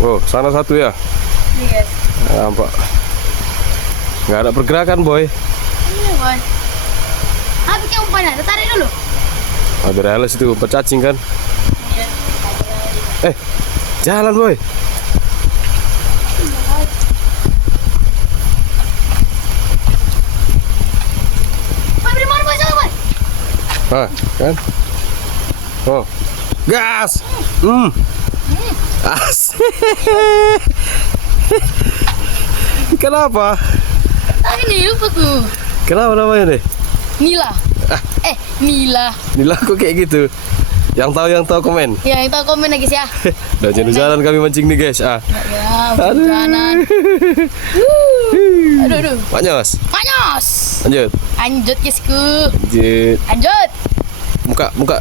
Oh, sana satu ya. Nih guys. Nampak. Nggak ada pergerakan, Boy. Iya boy. Habis kayak umpannya, tarik dulu. Ada reales itu, cacing kan? Iya. Jalan, Boy. Boy, beri mana boy, jangan boy. Hah, kan? Oh, gas. Asik. Kenapa? Ini lupa ku. Kenapa namanya nih? Nila. Nila. Nila kok kayak gitu. Yang tahu komen. Ya, yang tahu komen lagi sih ya. Udah jalan kami mancing nih guys. Ya, hujan-hujanan. Aduh. Panas. Panas. Lanjut. Lanjut guysku. Lanjut. Lanjut. Muka.